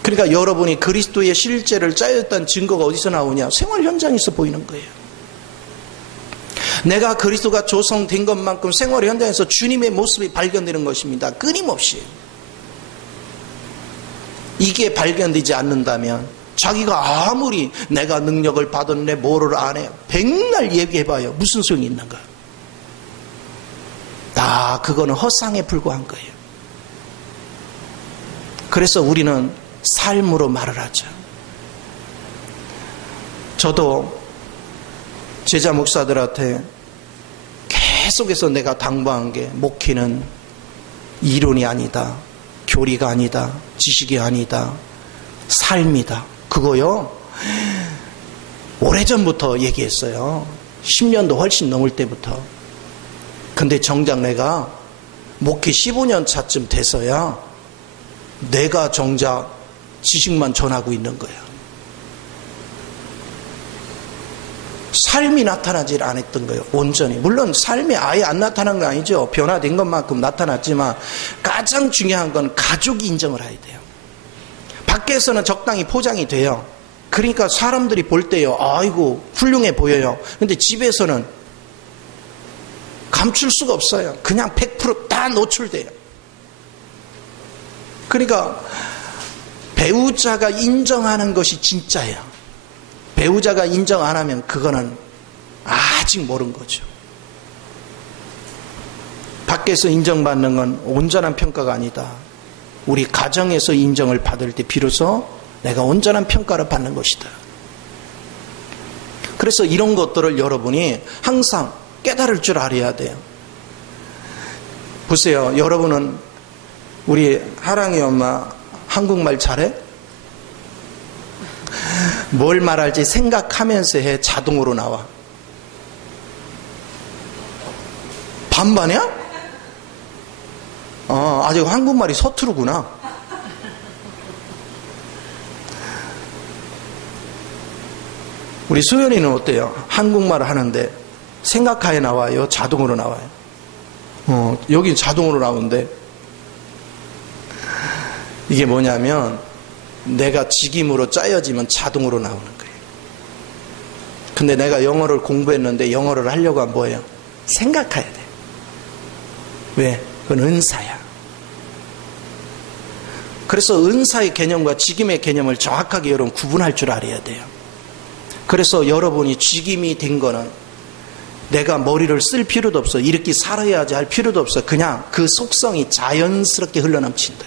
그러니까 여러분이 그리스도의 실제를 짜였다는 증거가 어디서 나오냐? 생활 현장에서 보이는 거예요. 내가 그리스도가 조성된 것만큼 생활 현장에서 주님의 모습이 발견되는 것입니다. 끊임없이. 이게 발견되지 않는다면 자기가 아무리 내가 능력을 받았네 뭐를 안 해 백날 얘기해봐요. 무슨 소용이 있는가? 다 그거는 헛상에 불과한 거예요. 그래서 우리는 삶으로 말을 하죠. 저도 제자 목사들한테 계속해서 내가 당부한 게 목회는 이론이 아니다. 교리가 아니다, 지식이 아니다, 삶이다. 그거요, 오래전부터 얘기했어요. 10년도 훨씬 넘을 때부터. 근데 정작 내가 목회 15년 차쯤 돼서야 내가 정작 지식만 전하고 있는 거야. 삶이 나타나질 않았던 거예요. 온전히. 물론 삶이 아예 안 나타난 건 아니죠. 변화된 것만큼 나타났지만 가장 중요한 건 가족이 인정을 해야 돼요. 밖에서는 적당히 포장이 돼요. 그러니까 사람들이 볼 때요, 아이고 훌륭해 보여요. 근데 집에서는 감출 수가 없어요. 그냥 100% 다 노출돼요. 그러니까 배우자가 인정하는 것이 진짜예요. 배우자가 인정 안 하면 그거는 아직 모르는 거죠. 밖에서 인정받는 건 온전한 평가가 아니다. 우리 가정에서 인정을 받을 때 비로소 내가 온전한 평가를 받는 것이다. 그래서 이런 것들을 여러분이 항상 깨달을 줄 알아야 돼요. 보세요. 여러분은 우리 하랑이 엄마 한국말 잘해? 뭘 말할지 생각하면서 해. 자동으로 나와. 반반이야? 아직 한국말이 서투르구나. 우리 수연이는 어때요? 한국말을 하는데 생각하에 나와요? 자동으로 나와요? 여기 자동으로 나오는데 이게 뭐냐면 내가 직임으로 짜여지면 자동으로 나오는 거예요. 근데 내가 영어를 공부했는데 영어를 하려고 하면 뭐예요? 생각해야 돼. 왜? 그건 은사야. 그래서 은사의 개념과 직임의 개념을 정확하게 여러분 구분할 줄 알아야 돼요. 그래서 여러분이 직임이 된 거는 내가 머리를 쓸 필요도 없어. 이렇게 살아야지 할 필요도 없어. 그냥 그 속성이 자연스럽게 흘러넘친다.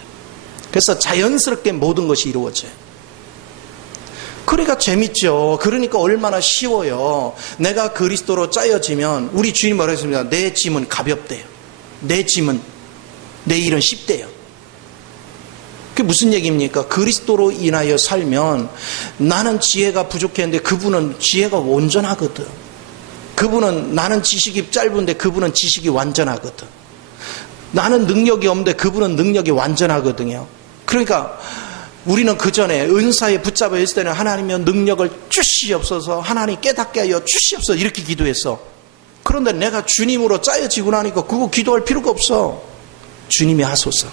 그래서 자연스럽게 모든 것이 이루어져요. 그러니까 재밌죠. 그러니까 얼마나 쉬워요. 내가 그리스도로 짜여지면 우리 주님 뭐라 했습니다. 내 짐은 가볍대요. 내 짐은, 내 일은 쉽대요. 그게 무슨 얘기입니까? 그리스도로 인하여 살면 나는 지혜가 부족했는데 그분은 지혜가 온전하거든. 그분은, 나는 지식이 짧은데 그분은 지식이 완전하거든. 나는 능력이 없는데 그분은 능력이 완전하거든요. 그러니까 우리는 그 전에 은사에 붙잡아 있을 때는 하나님의 능력을 주시옵소서, 하나님 깨닫게 하여 주시옵소서 이렇게 기도했어. 그런데 내가 주님으로 짜여지고 나니까 그거 기도할 필요가 없어. 주님이 하소서.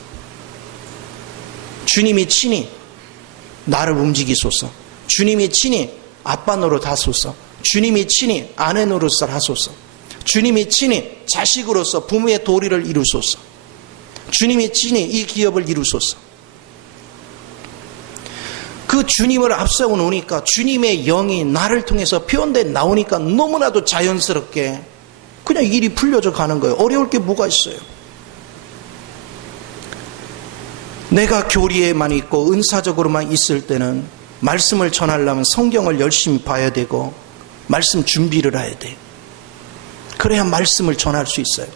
주님이 친히 나를 움직이소서. 주님이 친히 아빠 노릇 하소서. 주님이 친히 아내 노릇을 하소서. 주님이 친히 자식으로서 부모의 도리를 이루소서. 주님이 친히 이 기업을 이루소서. 그 주님을 앞세워 놓으니까 주님의 영이 나를 통해서 표현돼 나오니까 너무나도 자연스럽게 그냥 일이 풀려져 가는 거예요. 어려울 게 뭐가 있어요? 내가 교리에만 있고 은사적으로만 있을 때는 말씀을 전하려면 성경을 열심히 봐야 되고 말씀 준비를 해야 돼. 그래야 말씀을 전할 수 있어요.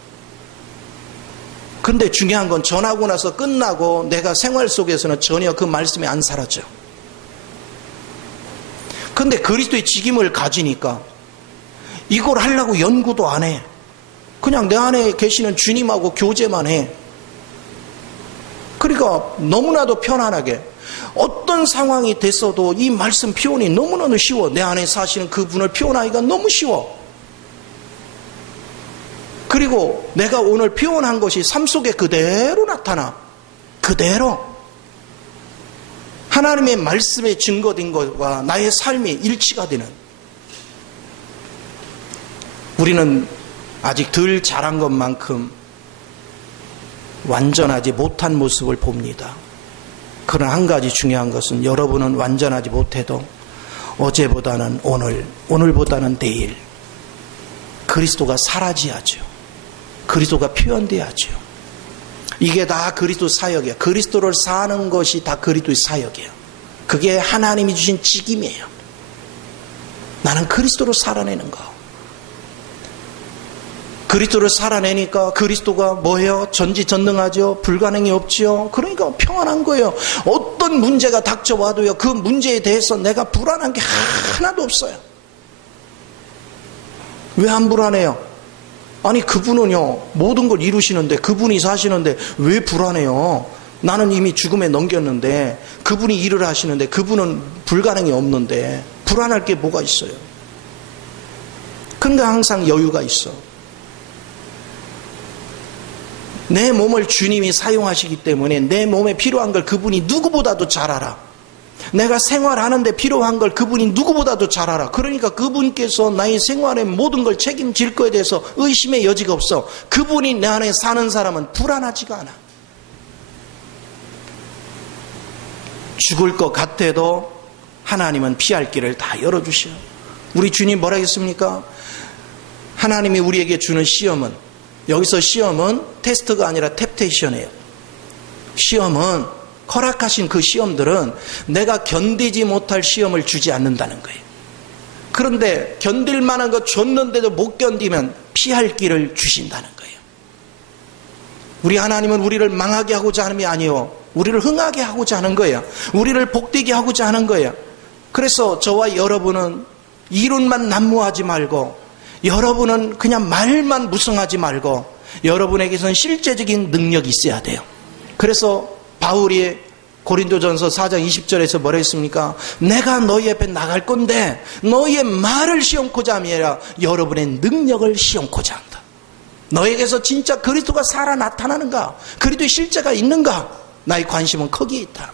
근데 중요한 건 전하고 나서 끝나고 내가 생활 속에서는 전혀 그 말씀이 안 사라져. 근데 그리스도의 직임을 가지니까 이걸 하려고 연구도 안 해. 그냥 내 안에 계시는 주님하고 교제만 해. 그러니까 너무나도 편안하게 어떤 상황이 됐어도 이 말씀 표현이 너무너무 쉬워. 내 안에 사시는 그분을 표현하기가 너무 쉬워. 그리고 내가 오늘 표현한 것이 삶 속에 그대로 나타나. 그대로 하나님의 말씀에 증거된 것과 나의 삶이 일치가 되는. 우리는 아직 덜 자란 것만큼 완전하지 못한 모습을 봅니다. 그러나 한 가지 중요한 것은 여러분은 완전하지 못해도 어제보다는 오늘, 오늘보다는 내일 그리스도가 사라져야죠. 그리스도가 표현돼야죠. 이게 다 그리스도 사역이야. 그리스도를 사는 것이 다 그리스도의 사역이야. 그게 하나님이 주신 직임이에요. 나는 그리스도로 살아내는 거. 그리스도를 살아내니까 그리스도가 뭐예요? 전지전능하죠. 불가능이 없지요. 그러니까 평안한 거예요. 어떤 문제가 닥쳐와도요, 그 문제에 대해서 내가 불안한 게 하나도 없어요. 왜 안 불안해요? 아니, 그분은요, 모든 걸 이루시는데, 그분이 사시는데 왜 불안해요? 나는 이미 죽음에 넘겼는데, 그분이 일을 하시는데, 그분은 불가능이 없는데 불안할 게 뭐가 있어요? 그러니까 항상 여유가 있어. 내 몸을 주님이 사용하시기 때문에 내 몸에 필요한 걸 그분이 누구보다도 잘 알아. 내가 생활하는데 필요한 걸 그분이 누구보다도 잘 알아. 그러니까 그분께서 나의 생활의 모든 걸 책임질 거에 대해서 의심의 여지가 없어. 그분이 내 안에 사는 사람은 불안하지가 않아. 죽을 것 같아도 하나님은 피할 길을 다 열어주셔. 우리 주님 뭐라 했습니까? 하나님이 우리에게 주는 시험은, 여기서 시험은 테스트가 아니라 탭테이션이에요. 시험은, 허락하신 그 시험들은 내가 견디지 못할 시험을 주지 않는다는 거예요. 그런데 견딜 만한 거 줬는데도 못 견디면 피할 길을 주신다는 거예요. 우리 하나님은 우리를 망하게 하고자 하는 게 아니에요. 우리를 흥하게 하고자 하는 거예요. 우리를 복되게 하고자 하는 거예요. 그래서 저와 여러분은 이론만 난무하지 말고, 여러분은 그냥 말만 무성하지 말고, 여러분에게선 실제적인 능력이 있어야 돼요. 그래서 바울이 고린도전서 4장 20절에서 뭐라 했습니까? 내가 너희 앞에 나갈 건데 너희의 말을 시험코자 함이 아니라 여러분의 능력을 시험코자 한다. 너에게서 진짜 그리스도가 살아 나타나는가? 그리스도의 실제가 있는가? 나의 관심은 거기에 있다.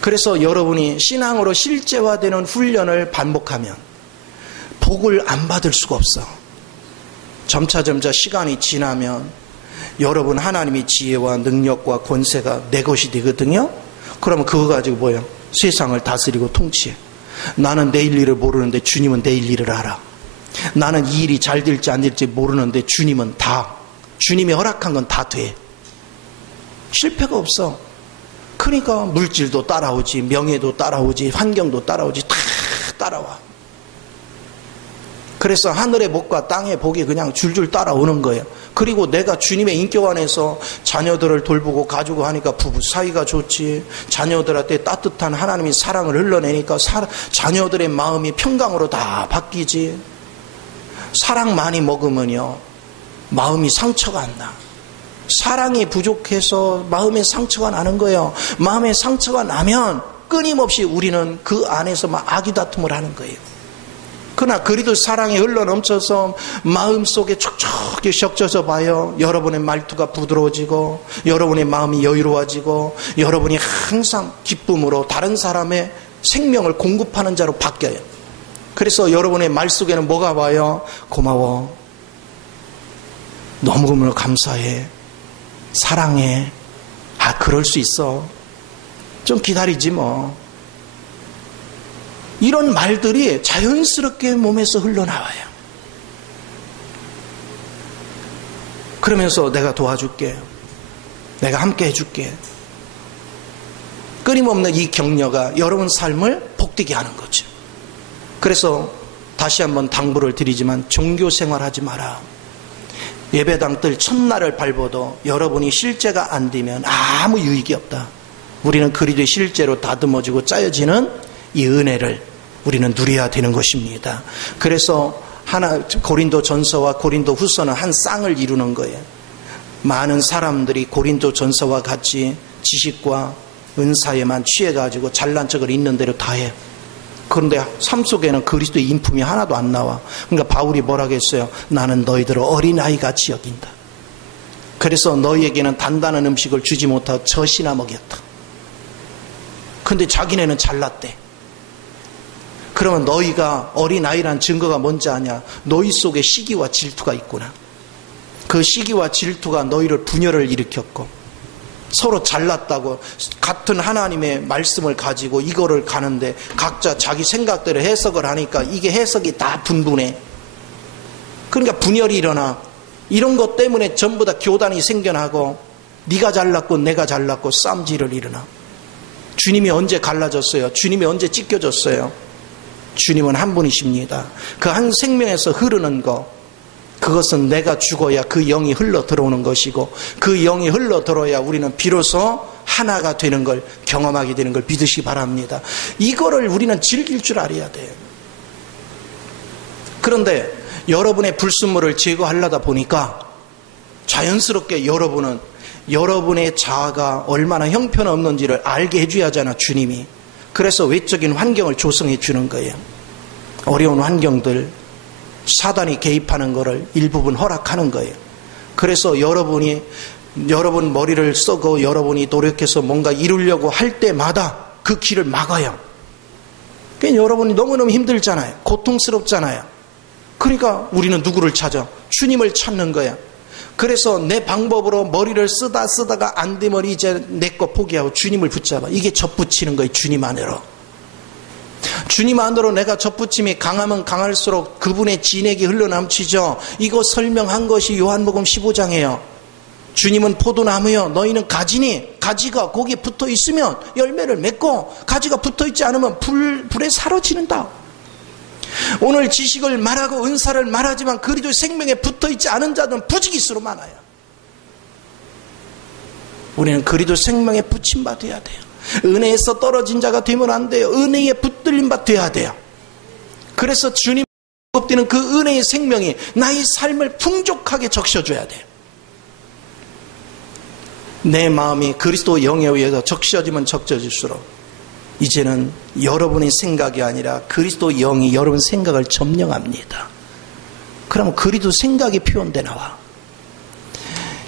그래서 여러분이 신앙으로 실제화되는 훈련을 반복하면 복을 안 받을 수가 없어. 점차 시간이 지나면 여러분 하나님의 지혜와 능력과 권세가 내 것이 되거든요. 그러면 그거 가지고 뭐예요? 세상을 다스리고 통치해. 나는 내일 일을 모르는데 주님은 내일 일을 알아. 나는 이 일이 잘 될지 안 될지 모르는데 주님은 다, 주님이 허락한 건 다 돼. 실패가 없어. 그러니까 물질도 따라오지, 명예도 따라오지, 환경도 따라오지, 다 따라와. 그래서 하늘의 복과 땅의 복이 그냥 줄줄 따라오는 거예요. 그리고 내가 주님의 인격 안에서 자녀들을 돌보고 가지고 하니까 부부 사이가 좋지. 자녀들한테 따뜻한 하나님의 사랑을 흘러내니까 자녀들의 마음이 평강으로 다 바뀌지. 사랑 많이 먹으면요, 마음이 상처가 안 나. 사랑이 부족해서 마음에 상처가 나는 거예요. 마음에 상처가 나면 끊임없이 우리는 그 안에서 막 아기다툼을 하는 거예요. 그러나 그리도 사랑이 흘러넘쳐서 마음속에 촉촉히 적셔서 봐요. 여러분의 말투가 부드러워지고, 여러분의 마음이 여유로워지고, 여러분이 항상 기쁨으로 다른 사람의 생명을 공급하는 자로 바뀌어요. 그래서 여러분의 말 속에는 뭐가 와요? 고마워, 너무너무 감사해, 사랑해. 아, 그럴 수 있어, 좀 기다리지 뭐. 이런 말들이 자연스럽게 몸에서 흘러나와요. 그러면서 내가 도와줄게, 내가 함께 해줄게. 끊임없는 이 격려가 여러분 삶을 복되게 하는 거죠. 그래서 다시 한번 당부를 드리지만 종교 생활하지 마라. 예배당 뜰 첫날을 밟아도 여러분이 실제가 안 되면 아무 유익이 없다. 우리는 그리스도의 실제로 다듬어지고 짜여지는 이 은혜를 우리는 누려야 되는 것입니다. 그래서 고린도 전서와 고린도 후서는 한 쌍을 이루는 거예요. 많은 사람들이 고린도 전서와 같이 지식과 은사에만 취해가지고 잘난 척을 있는 대로 다 해요. 그런데 삶 속에는 그리스도의 인품이 하나도 안 나와. 그러니까 바울이 뭐라고 했어요? 나는 너희들을 어린아이같이 여긴다. 그래서 너희에게는 단단한 음식을 주지 못하고 젖이나 먹였다. 근데 자기네는 잘났대. 그러면 너희가 어린아이란 증거가 뭔지 아냐? 너희 속에 시기와 질투가 있구나. 그 시기와 질투가 너희를 분열을 일으켰고, 서로 잘났다고 같은 하나님의 말씀을 가지고 이거를 가는데 각자 자기 생각대로 해석을 하니까 이게 해석이 다 분분해. 그러니까 분열이 일어나. 이런 것 때문에 전부 다 교단이 생겨나고, 네가 잘났고 내가 잘났고 쌈질을 일어나. 주님이 언제 갈라졌어요? 주님이 언제 찢겨졌어요? 주님은 한 분이십니다. 그 한 생명에서 흐르는 것, 그것은 내가 죽어야 그 영이 흘러 들어오는 것이고, 그 영이 흘러 들어야 우리는 비로소 하나가 되는 걸 경험하게 되는 걸 믿으시기 바랍니다. 이거를 우리는 즐길 줄 알아야 돼요. 그런데 여러분의 불순물을 제거하려다 보니까 자연스럽게 여러분은 여러분의 자아가 얼마나 형편없는지를 알게 해줘야 하잖아, 주님이. 그래서 외적인 환경을 조성해 주는 거예요. 어려운 환경들, 사단이 개입하는 거를 일부분 허락하는 거예요. 그래서 여러분 머리를 쓰고 여러분이 노력해서 뭔가 이루려고 할 때마다 그 길을 막아요. 그러니까 여러분이 너무너무 힘들잖아요. 고통스럽잖아요. 그러니까 우리는 누구를 찾아? 주님을 찾는 거야. 그래서 내 방법으로 머리를 쓰다가 안 되면 이제 내 거 포기하고 주님을 붙잡아. 이게 접붙이는 거예요. 주님 안으로. 주님 안으로 내가 접붙임이 강하면 강할수록 그분의 진액이 흘러넘치죠. 이거 설명한 것이 요한복음 15장이에요. 주님은 포도나무요, 너희는 가지니 가지가 거기에 붙어 있으면 열매를 맺고 가지가 붙어 있지 않으면 불에 사라지는다. 오늘 지식을 말하고 은사를 말하지만 그리도 생명에 붙어 있지 않은 자들은 부지기수로 많아요. 우리는 그리도 생명에 붙임 바 돼야 돼요. 은혜에서 떨어진 자가 되면 안 돼요. 은혜에 붙들린 바 돼야 돼요. 그래서 주님 그 은혜의 생명이 나의 삶을 풍족하게 적셔줘야 돼요. 내 마음이 그리스도 영에 의해서 적셔지면 적셔질수록 이제는 여러분의 생각이 아니라 그리스도 영이 여러분 생각을 점령합니다. 그러면 그리스도 생각이 표현돼 나와.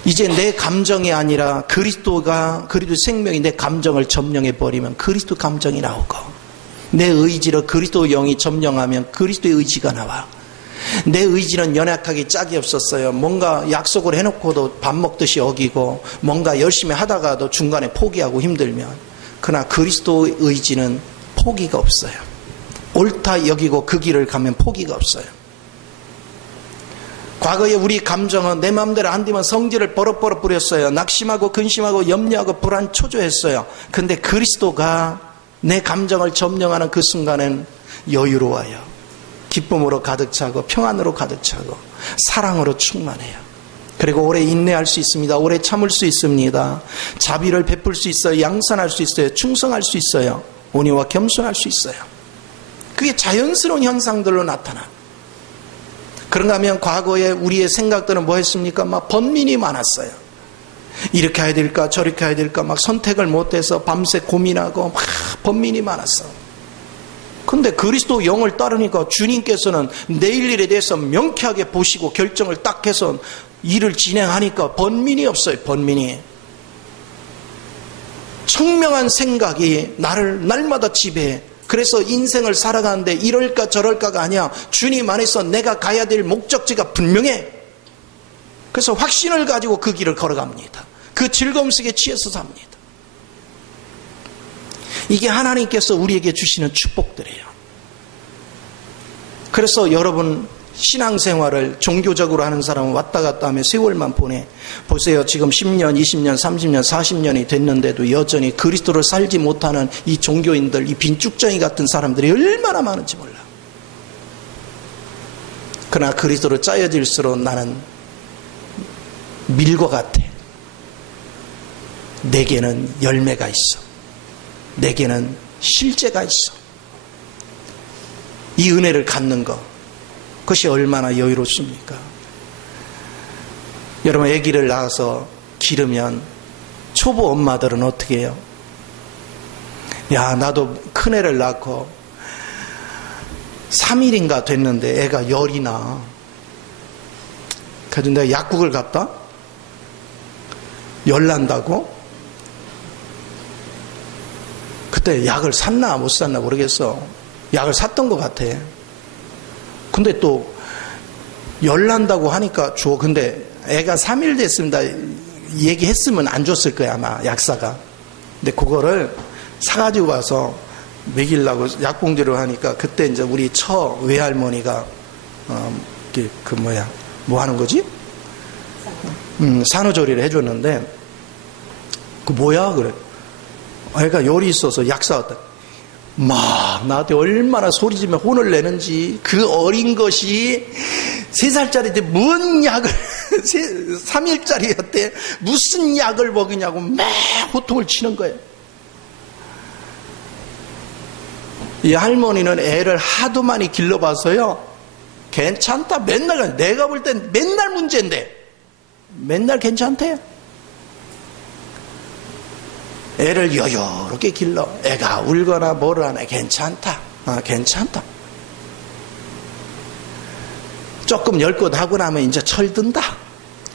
이제 내 감정이 아니라 그리스도 생명이 내 감정을 점령해 버리면 그리스도 감정이 나오고, 내 의지를 그리스도 영이 점령하면 그리스도의 의지가 나와. 내 의지는 연약하게 짝이 없었어요. 뭔가 약속을 해놓고도 밥 먹듯이 어기고, 뭔가 열심히 하다가도 중간에 포기하고 힘들면, 그러나 그리스도의 의지는 포기가 없어요. 옳다 여기고 그 길을 가면 포기가 없어요. 과거에 우리 감정은 내 마음대로 안 되면 성질을 버럭버럭 부렸어요. 낙심하고 근심하고 염려하고 불안 초조했어요. 근데 그리스도가 내 감정을 점령하는 그 순간엔 여유로워요. 기쁨으로 가득 차고 평안으로 가득 차고 사랑으로 충만해요. 그리고 오래 인내할 수 있습니다. 오래 참을 수 있습니다. 자비를 베풀 수 있어요. 양선할 수 있어요. 충성할 수 있어요. 온유와 겸손할 수 있어요. 그게 자연스러운 현상들로 나타나. 그런가 하면 과거에 우리의 생각들은 뭐 했습니까? 막 번민이 많았어요. 이렇게 해야 될까 저렇게 해야 될까 막 선택을 못해서 밤새 고민하고 막 번민이 많았어. 근데 그리스도 영을 따르니까 주님께서는 내일 일에 대해서 명쾌하게 보시고 결정을 딱 해서 일을 진행하니까 번민이 없어요. 번민이. 청명한 생각이 나를 날마다 지배해. 그래서 인생을 살아가는데 이럴까 저럴까가 아니야. 주님 안에서 내가 가야 될 목적지가 분명해. 그래서 확신을 가지고 그 길을 걸어갑니다. 그 즐거움 속에 취해서 삽니다. 이게 하나님께서 우리에게 주시는 축복들이에요. 그래서 여러분 신앙생활을 종교적으로 하는 사람은 왔다 갔다 하며 세월만 보내. 보세요. 지금 10년, 20년, 30년, 40년이 됐는데도 여전히 그리스도를 살지 못하는 이 종교인들, 이 빈쭉정이 같은 사람들이 얼마나 많은지 몰라. 그러나 그리스도로 짜여질수록 나는 밀과 같아. 내게는 열매가 있어. 내게는 실제가 있어. 이 은혜를 갖는 것, 그것이 얼마나 여유롭습니까? 여러분, 아기를 낳아서 기르면 초보 엄마들은 어떻게 해요? 야, 나도 큰애를 낳고 3일인가 됐는데 애가 열이 나. 그래서 내가 약국을 갔다? 열 난다고? 그때 약을 샀나 못 샀나 모르겠어. 약을 샀던 것 같아. 근데 또 열 난다고 하니까 줘. 근데 애가 3일 됐습니다. 얘기했으면 안 줬을 거야 아마 약사가. 근데 그거를 사가지고 와서 먹이려고 약봉지로 하니까 그때 이제 우리 처 외할머니가 뭐 하는 거지? 산후조리를 해줬는데 그 뭐야 그래. 애가 열이 있어서 약 사왔다. 막 나한테 얼마나 소리지며 혼을 내는지. 그 어린 것이 3살짜리인데 뭔 약을 3일짜리였대 무슨 약을 먹이냐고 매 호통을 치는 거예요. 이 할머니는 애를 하도 많이 길러봐서요, 괜찮다 맨날, 내가 볼 땐 맨날 문제인데 맨날 괜찮대요. 애를 여유롭게 길러. 애가 울거나 뭐를 하나 괜찮다. 괜찮다. 조금 열꽃 하고 나면 이제 철든다.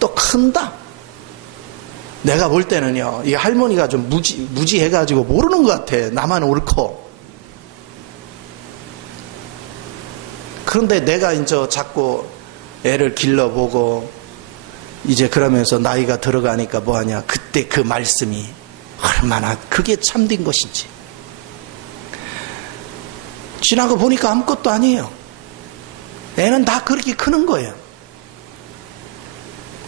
또 큰다. 내가 볼 때는요, 이 할머니가 좀 무지해가지고 모르는 것 같아. 나만 옳고. 그런데 내가 이제 자꾸 애를 길러보고 이제 그러면서 나이가 들어가니까 뭐하냐, 그때 그 말씀이 얼마나 그게 참된 것인지. 지나고 보니까 아무것도 아니에요. 애는 다 그렇게 크는 거예요.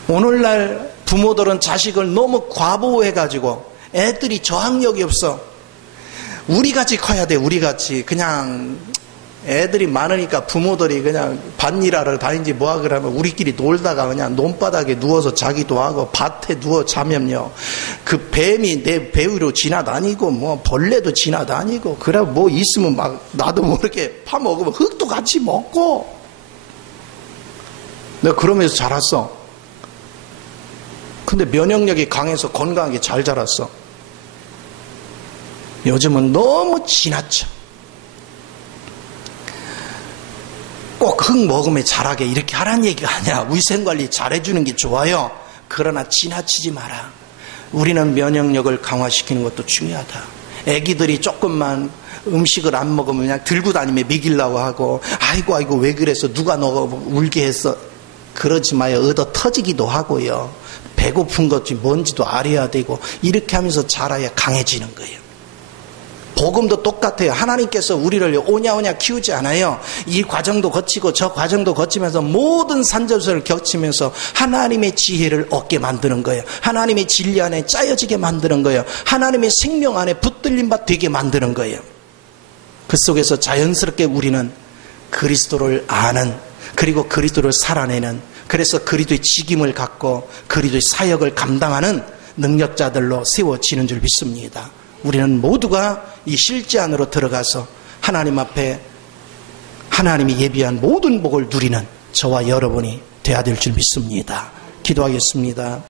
오늘날 부모들은 자식을 너무 과보호해가지고 애들이 저항력이 없어. 우리같이 커야 돼. 우리같이. 그냥 애들이 많으니까 부모들이 그냥 밭일하러 다니지 뭐하 그러면 우리끼리 놀다가 그냥 논바닥에 누워서 자기도 하고, 밭에 누워 자면요, 그 뱀이 내 배 위로 지나다니고 뭐 벌레도 지나다니고, 그래 뭐 있으면 막 나도 모르게 파먹으면 흙도 같이 먹고. 내가 그러면서 자랐어. 근데 면역력이 강해서 건강하게 잘 자랐어. 요즘은 너무 지나쳐. 꼭 흙 먹으면 자라게 이렇게 하라는 얘기가 아니야. 위생관리 잘해주는 게 좋아요. 그러나 지나치지 마라. 우리는 면역력을 강화시키는 것도 중요하다. 애기들이 조금만 음식을 안 먹으면 그냥 들고 다니며 먹이려고 하고, 아이고 왜 그랬어, 누가 너 울게 했어, 그러지 마요. 얻어 터지기도 하고요. 배고픈 것이 뭔지도 알아야 되고, 이렇게 하면서 자라야 강해지는 거예요. 복음도 똑같아요. 하나님께서 우리를 오냐오냐 키우지 않아요. 이 과정도 거치고 저 과정도 거치면서 모든 산전수를 겪으면서 하나님의 지혜를 얻게 만드는 거예요. 하나님의 진리 안에 짜여지게 만드는 거예요. 하나님의 생명 안에 붙들린 바 되게 만드는 거예요. 그 속에서 자연스럽게 우리는 그리스도를 아는, 그리고 그리스도를 살아내는, 그래서 그리스도의 직임을 갖고 그리스도의 사역을 감당하는 능력자들로 세워지는 줄 믿습니다. 우리는 모두가 이 실제 안으로 들어가서 하나님 앞에 하나님이 예비한 모든 복을 누리는 저와 여러분이 되어야 될 줄 믿습니다. 기도하겠습니다.